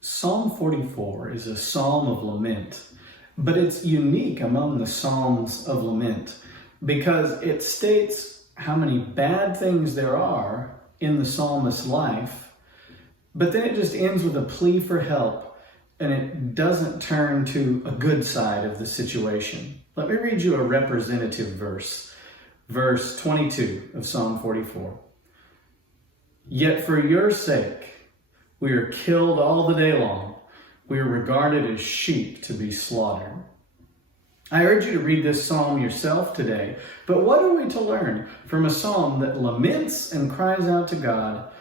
Psalm 44 is a psalm of lament, but it's unique among the psalms of lament because it states how many bad things there are in the psalmist's life, but then it just ends with a plea for help, and it doesn't turn to a good side of the situation. Let me read you a representative verse, verse 22 of Psalm 44. Yet for your sake, we are killed all the day long. We are regarded as sheep to be slaughtered. I urge you to read this psalm yourself today. But what are we to learn from a psalm that laments and cries out to God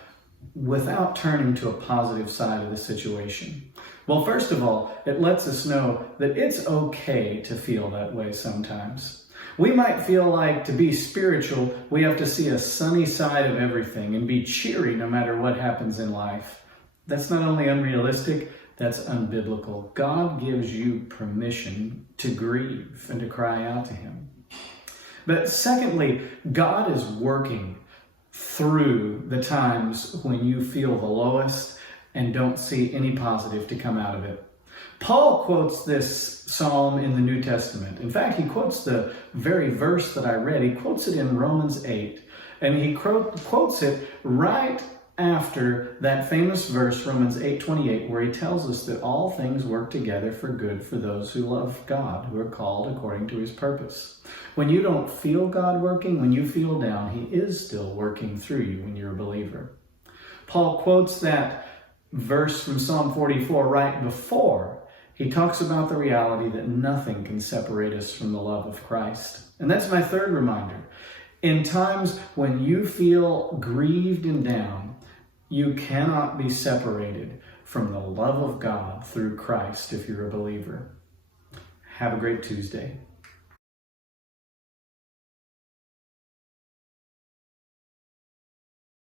without turning to a positive side of the situation? Well, first of all, it lets us know that it's okay to feel that way sometimes. We might feel like to be spiritual, we have to see a sunny side of everything and be cheery no matter what happens in life. That's not only unrealistic, that's unbiblical. God gives you permission to grieve and to cry out to Him. But secondly, God is working through the times when you feel the lowest and don't see any positive to come out of it. Paul quotes this psalm in the New Testament. In fact, he quotes the very verse that I read. He quotes it in Romans 8, and he quotes it right after that famous verse, Romans 8:28, where he tells us that all things work together for good for those who love God, who are called according to His purpose. When you don't feel God working, when you feel down, He is still working through you when you're a believer. Paul quotes that verse from Psalm 44 right before he talks about the reality that nothing can separate us from the love of Christ. And that's my third reminder. In times when you feel grieved and down, you cannot be separated from the love of God through Christ if you're a believer. Have a great Tuesday.